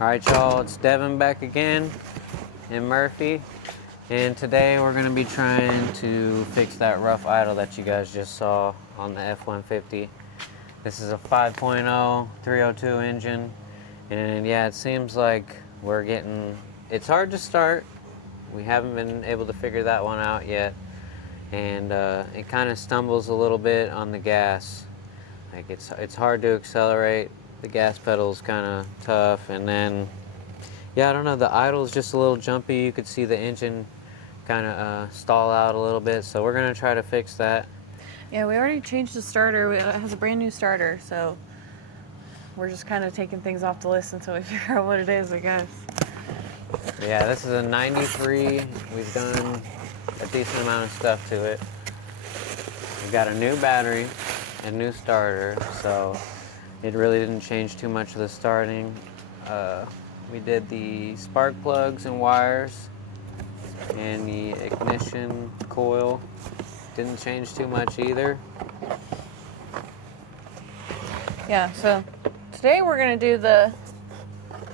Alright y'all, it's Devin back again in Murphy, and today we're going to be trying to fix that rough idle that you guys just saw on the F-150. This is a 5.0 302 engine, and yeah, it seems like it's hard to start. We haven't been able to figure that one out yet, and it kind of stumbles a little bit on the gas. Like it's hard to accelerate. The gas pedal's kind of tough, and then yeah, I don't know, the idle's just a little jumpy. You could see the engine kind of stall out a little bit, so we're gonna try to fix that. Yeah, we already changed the starter. It has a brand new starter, so we're just kind of taking things off the list until we figure out what it is, I guess. Yeah, this is a 93. We've done a decent amount of stuff to it. We've got a new battery and new starter, so it really didn't change too much of the starting. We did the spark plugs and wires and the ignition coil. Didn't change too much either. Yeah, so today we're going to do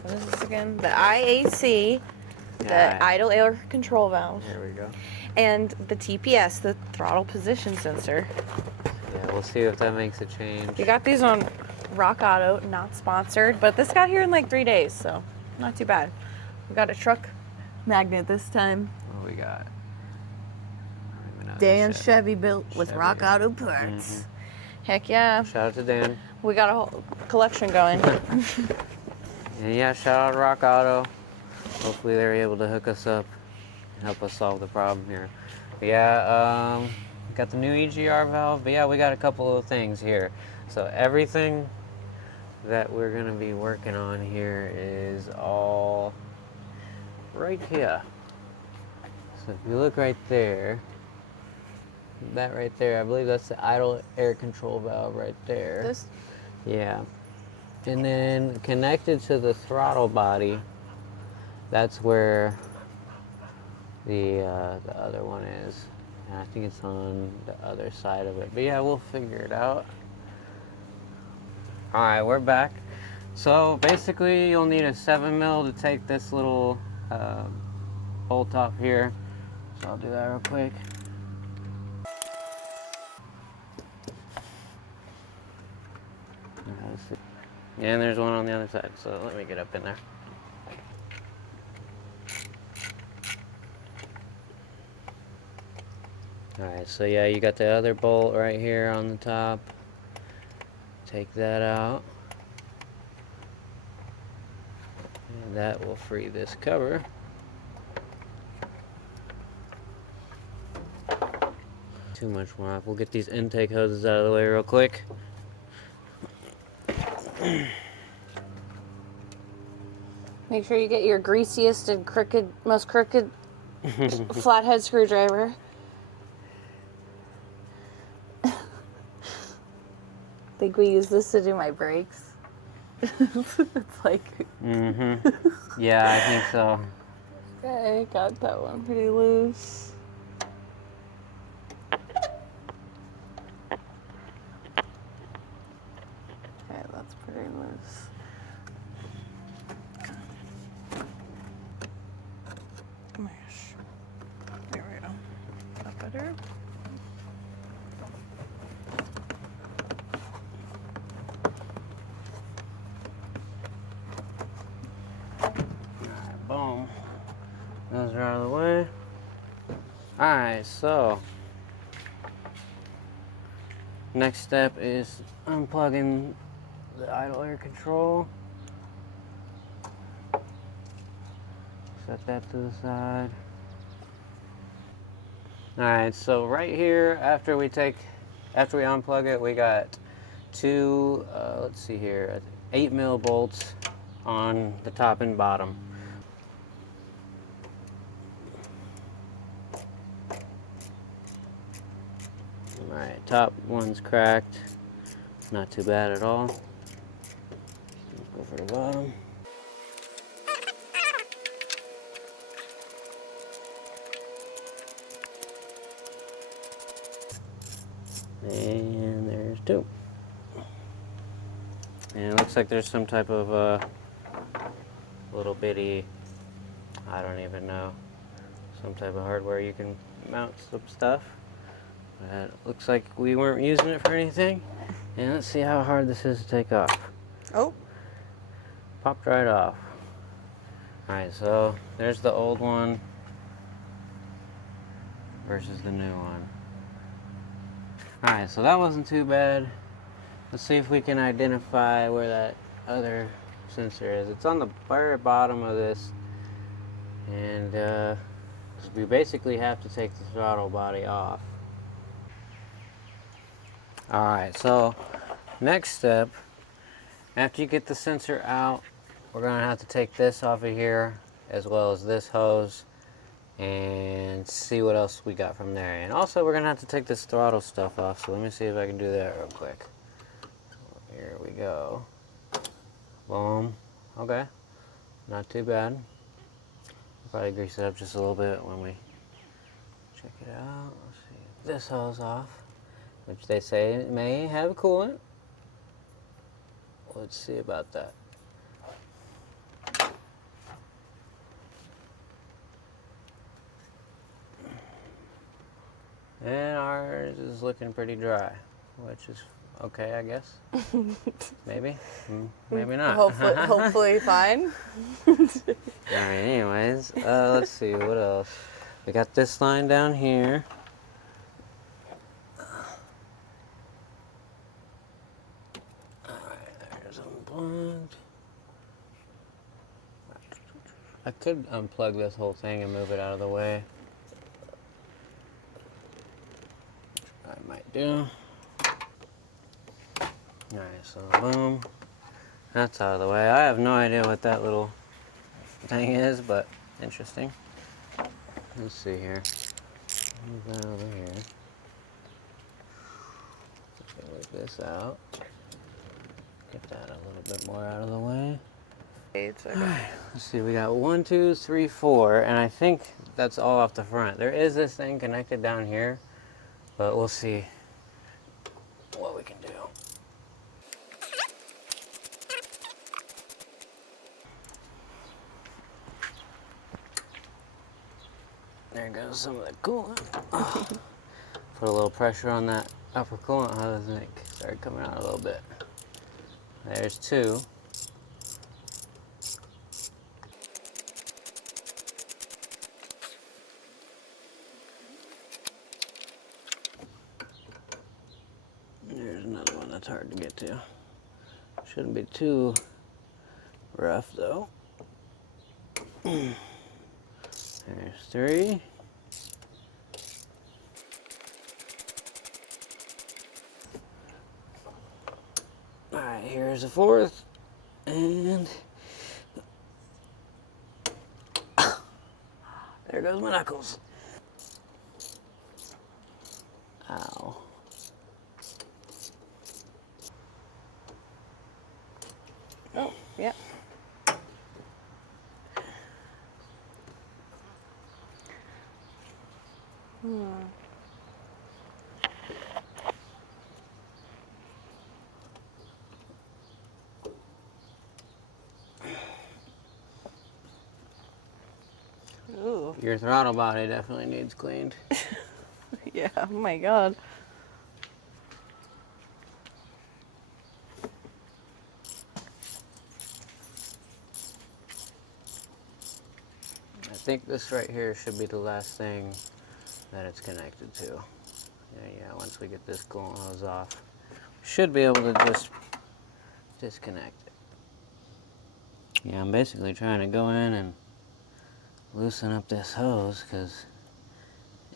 what is this again? The IAC, the idle air control valve. There we go. And the TPS, the throttle position sensor. Yeah, we'll see if that makes a change. We got these on Rock Auto, not sponsored, but this got here in like 3 days, so not too bad. We got a truck magnet this time. What we got? Dan Chevy built with Rock Auto parts. Mm-hmm. Heck yeah. Shout out to Dan. We got a whole collection going. And yeah, shout out to Rock Auto. Hopefully they're able to hook us up and help us solve the problem here. But yeah, got the new EGR valve, but yeah, we got a couple of things here. So everything that we're gonna be working on here is all right here. So if you look right there, that right there, I believe that's the idle air control valve right there. This? Yeah. And then connected to the throttle body, that's where the other one is. And I think it's on the other side of it. But yeah, we'll figure it out. Alright, we're back. So basically you'll need a 7mm to take this little bolt off here. So I'll do that real quick. And there's one on the other side, so let me get up in there. Alright, so yeah, you got the other bolt right here on the top. Take that out. And that will free this cover. Too much more off. We'll get these intake hoses out of the way real quick. Make sure you get your greasiest and most crooked flathead screwdriver. Think we use this to do my brakes? It's like... Mm-hmm. Yeah, I think so. Okay, got that one pretty loose. Okay, that's pretty loose. Come here. There we go. Is that better? Alright, boom. Those are out of the way. Alright, so next step is unplugging the idle air control. Set that to the side. Alright, so right here, after we unplug it, we got two, let's see here, 8mm bolts on the top and bottom. Alright, top one's cracked. Not too bad at all. Let's go for the bottom. And there's two. And it looks like there's some type of little bitty, I don't even know, some type of hardware you can mount some stuff. It looks like we weren't using it for anything. And let's see how hard this is to take off. Oh. Popped right off. Alright, so there's the old one versus the new one. Alright, so that wasn't too bad. Let's see if we can identify where that other sensor is. It's on the very bottom of this. And we basically have to take the throttle body off. Alright, so next step, after you get the sensor out, we're going to have to take this off of here as well as this hose and see what else we got from there. And also we're going to have to take this throttle stuff off, so let me see if I can do that real quick. Here we go. Boom. Okay. Not too bad. Probably grease it up just a little bit when we check it out. Let's see. This hose off, which they say may have coolant. Let's see about that. And ours is looking pretty dry, which is okay, I guess. Maybe. Maybe not. Hopefully fine. Alright, anyways, let's see, what else? We got this line down here. Alright, there's unplugged. I could unplug this whole thing and move it out of the way. I might do. Alright, so boom. That's out of the way. I have no idea what that little thing is, but interesting. Let's see here. Move that over here. Move this out. Get that a little bit more out of the way. Alright, let's see. We got 1, 2, 3, 4, and I think that's all off the front. There is this thing connected down here, but we'll see what we can do. There goes some of the coolant. Oh. Put a little pressure on that upper coolant hose and it started coming out a little bit. There's 2. There's another one that's hard to get to. Shouldn't be too rough though. There's 3. Alright, here's the 4th. And there goes my knuckles. Ow. Oh, yeah. Ooh. Your throttle body definitely needs cleaned. Yeah, oh my god. I think this right here should be the last thing that it's connected to. Yeah, once we get this coolant hose off, we should be able to just disconnect it. Yeah, I'm basically trying to go in and loosen up this hose because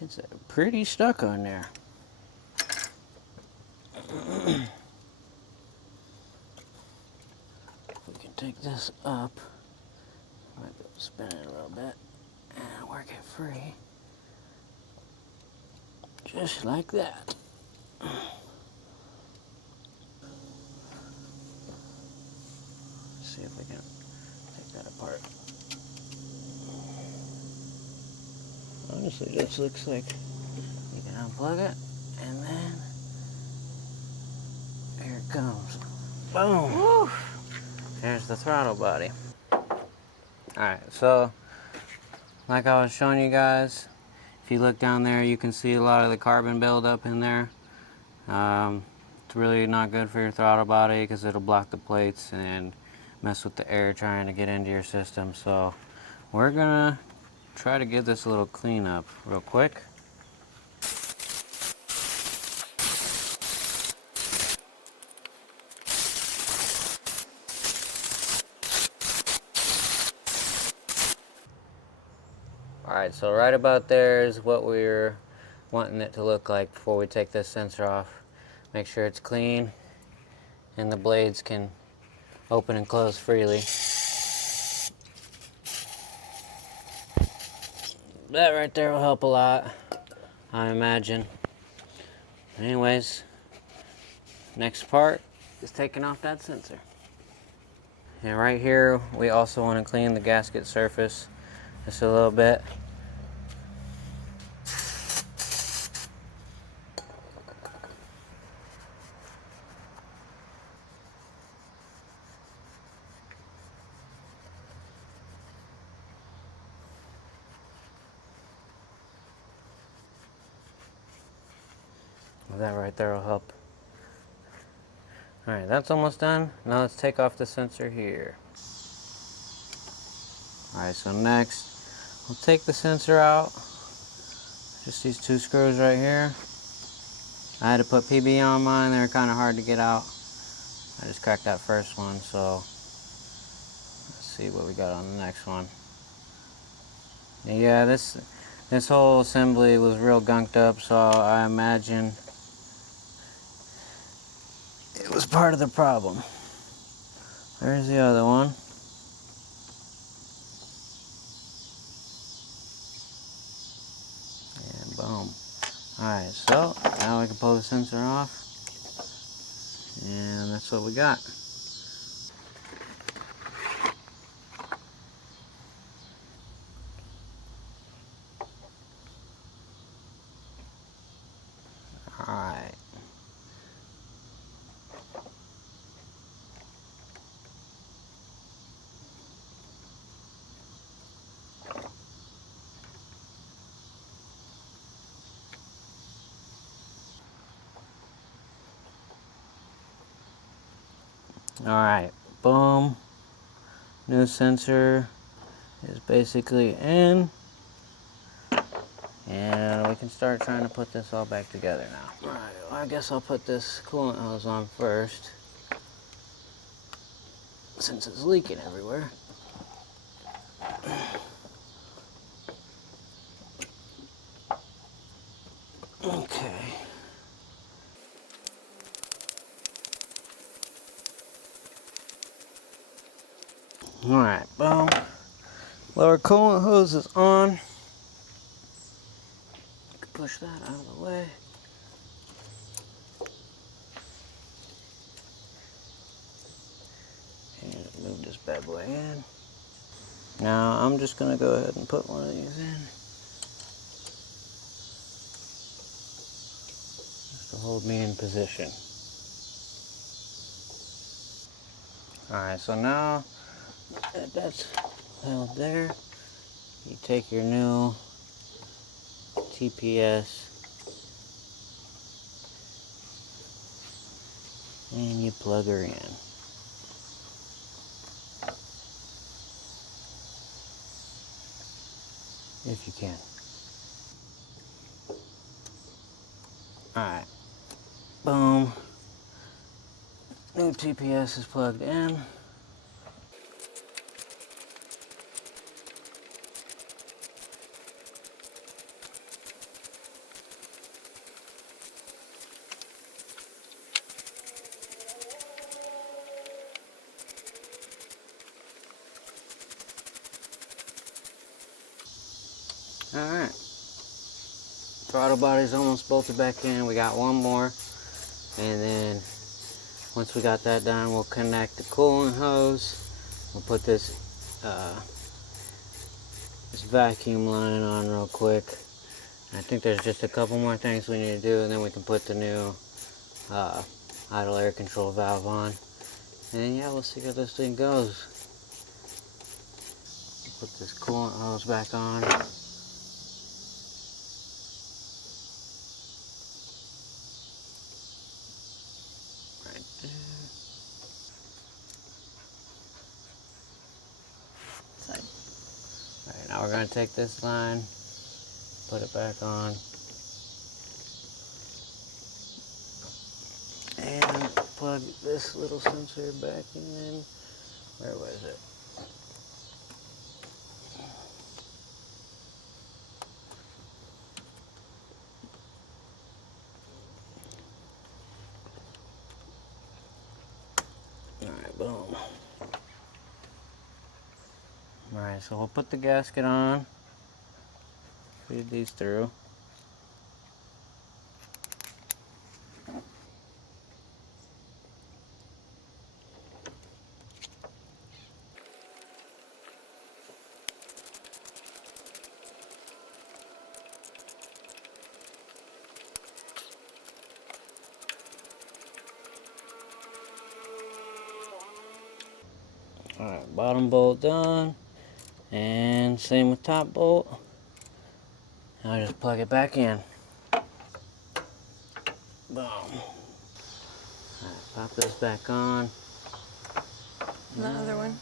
it's pretty stuck on there. We can take this up. Might be able to spin it a little bit and work it free. Just like that. Let's see if we can take that apart. Honestly, this looks like you can unplug it and then here it comes. Boom! Woo. There's the throttle body. Alright, so like I was showing you guys, if you look down there, you can see a lot of the carbon buildup in there. It's really not good for your throttle body because it'll block the plates and mess with the air trying to get into your system. So we're gonna try to give this a little cleanup real quick. Alright, so right about there is what we're wanting it to look like before we take this sensor off. Make sure it's clean and the blades can open and close freely. That right there will help a lot, I imagine. Anyways, next part is taking off that sensor. And right here, we also want to clean the gasket surface just a little bit. That right there will help. Alright, that's almost done. Now let's take off the sensor here. Alright, so next, we'll take the sensor out. Just these two screws right here. I had to put PB on mine, they were kind of hard to get out. I just cracked that first one, so let's see what we got on the next one. Yeah, this whole assembly was real gunked up, so I imagine it was part of the problem. There's the other one. And boom. Alright, so now we can pull the sensor off. And that's what we got. Alright. Alright, boom. New sensor is basically in. And we can start trying to put this all back together now. Alright, well, I guess I'll put this coolant hose on first, since it's leaking everywhere. Okay. Alright, boom. Lower coolant hose is on. Push that out of the way. And move this bad boy in. Now I'm just gonna go ahead and put one of these in. Just to hold me in position. Alright, so now that that's held there, you take your new TPS and you plug her in. If you can. Alright. Boom. New TPS is plugged in. Alright. Throttle body's almost bolted back in. We got one more. And then once we got that done, we'll connect the coolant hose. We'll put this this vacuum line on real quick. I think there's just a couple more things we need to do, and then we can put the new idle air control valve on. And yeah, we'll see how this thing goes. Put this coolant hose back on. Right there. Side. Alright, now we're going to take this line, put it back on, and plug this little sensor back in. Where was it? Alright, boom. Alright, so we'll put the gasket on, feed these through. Alright, bottom bolt done, and same with top bolt. Now just plug it back in. Boom. Alright, pop this back on. And the other one.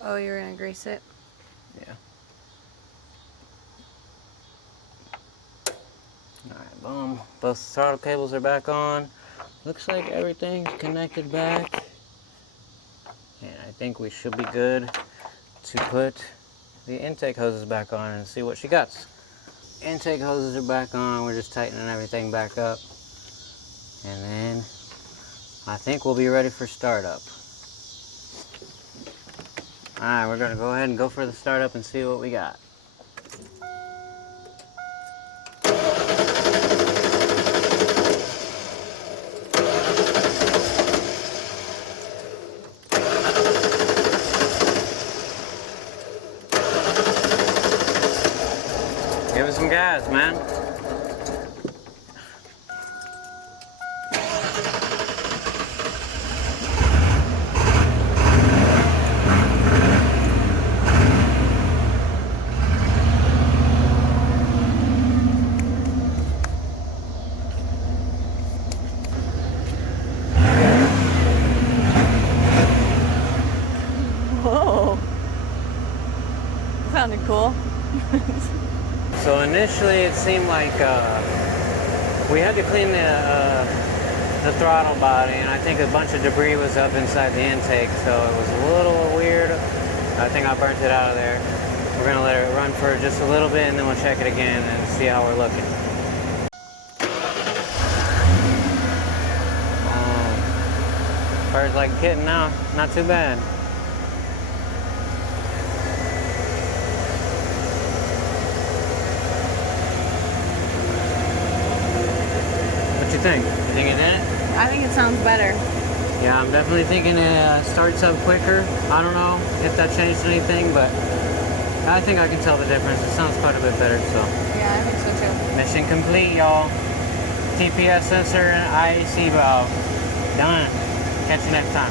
Oh, you're gonna grease it? Yeah. Alright, boom. Both throttle cables are back on. Looks like everything's connected back. And I think we should be good to put the intake hoses back on and see what she got. Intake hoses are back on. We're just tightening everything back up. And then I think we'll be ready for startup. Alright, we're gonna go ahead and go for the startup and see what we got. Give it some gas, man. Whoa. Sounded cool. So initially it seemed like we had to clean the throttle body, and I think a bunch of debris was up inside the intake, so it was a little weird. I think I burnt it out of there. We're gonna let it run for just a little bit, and then we'll check it again and see how we're looking. Purrs like a kitten now, not too bad. What you think? You think it did it? I think it sounds better. Yeah, I'm definitely thinking it starts up quicker. I don't know if that changed anything, but I think I can tell the difference. It sounds quite a bit better, so. Yeah, I think so too. Mission complete, y'all. TPS sensor and IAC valve. Done. Catch you next time.